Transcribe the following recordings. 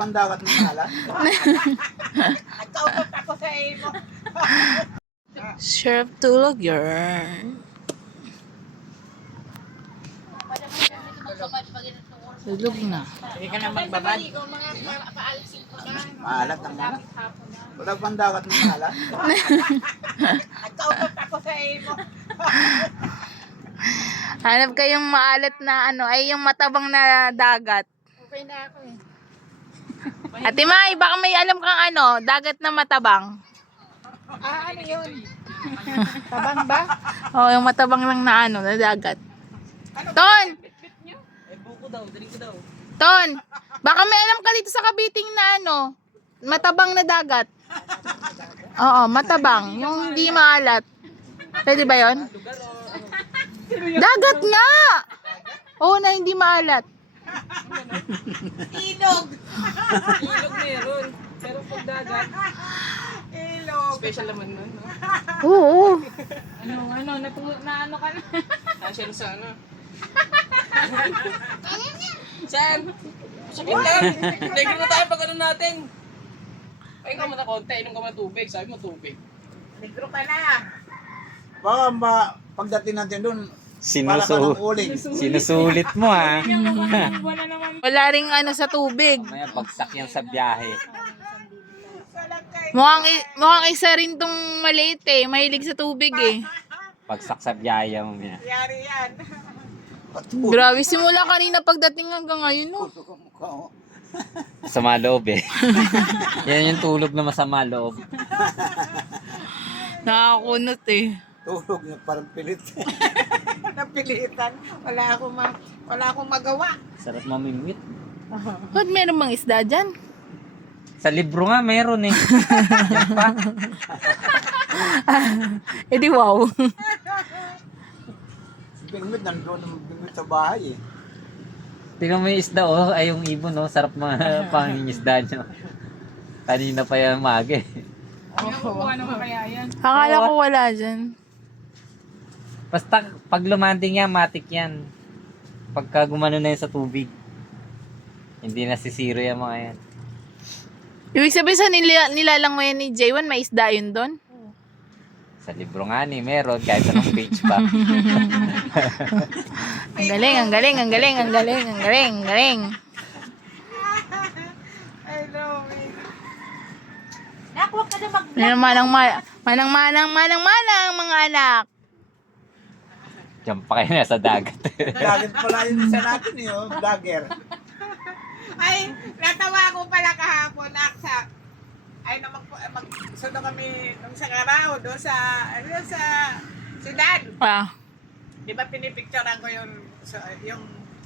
Pandagat ng mahala. Nagkausap ako sa imo. Sarap tulog yarn. Tulog na. Hindi ka na magbabad. Ikaw mga paalisin ko na. Maalat ang mahala. Wala pandagat ng mahala. Nagkausap ako sa imo. Hanap kayong maalat na ano, ay yung matabang na dagat. Okay na ako eh. Ate Mai, baka may alam kang ano, dagat na matabang. Ah, ano yun? Tabang ba? Oo, yung matabang lang na ano, na dagat. Ton! Eh, buko daw, drink daw. Ton! Baka may alam ka dito sa Kabiting na ano, matabang na dagat. Oo, matabang. Yung hindi maalat. Pwede ba yun? Dagat nga! Oo, na hindi maalat. Ilog! Ilog meron. Pero pag dagat, Ilog! special naman nun, no? Oo. Na ano ka na? Nasyal sa ano? Saan? Sakit lang. Negro na tayo pag ano natin. Ay, ka muna konti. Inom ka muna tubig. Sabi mo tubig. Negro ka na. Baka pagdating natin doon, para ka ng uling. Sinusulit mo ha. Wala ring ano sa tubig. May bagsak yan sa biyahe. Mukhang isa rin tong maliit eh. Mahilig sa tubig eh. Bagsak sa biyahe mo yan. Yari yan. Grabe, simula kanina pagdating hanggang ngayon no. Puso ka mukha, oh. Masama loob eh. Yan yung tulog na masama loob. Nakakunot eh. Tulog niya parang pilit. Napilitan. Wala akong magawa. Sarap mamimit. Ba't meron bang isda dyan? Sa libro nga meron eh. Yan pa. Eh di wow. Si Bingwit nandun ang Bingwit sa bahay eh. Tingnan mo yung isda oh. Ay yung ibon oh. Sarap panging isda nyo. Kanina pa yan maga eh. Ano ba kaya yan? Akala ko wala dyan. Basta pag lumanding yan, matik yan. Pagka gumano na yan sa tubig. Hindi na sisiro yung mga yan. Ibig sabihin sa nilalangoyan ni J1, may isda yun doon? Sa libro nga ni meron kahit anong page pa. Ang galing, ang galing, ang galing, ang galing, ang galing, ang galing. I love it. Nakuha ka na Manang-manang mga anak. Diyan pa kayo nasa dagat. Vlogger pala yun isa natin eh, oh. Vlogger. Ay, natawa ko pala kahapon, Aksa. Ay, magsundo kami nung sa araw, doon sa siyudad. Ah, Di ba pinipicturean ko yung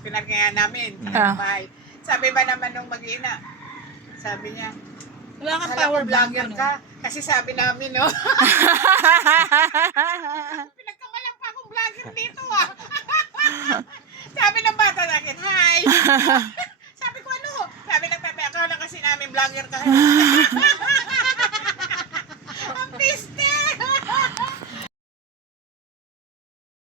pinagkaya namin Ah. sa bahay. Sabi ba naman nung mag-ina, sabi niya, Wala kang "Akala ko power vlogger bank, ka. Kasi sabi namin, no? Pinagkamalang pa akong vlogger dito, ah. Sabi ng bata sa akin, hi. Sabi ko, ano? Sabi ng pepe, akala kasi namin vlogger ka. Ang piste!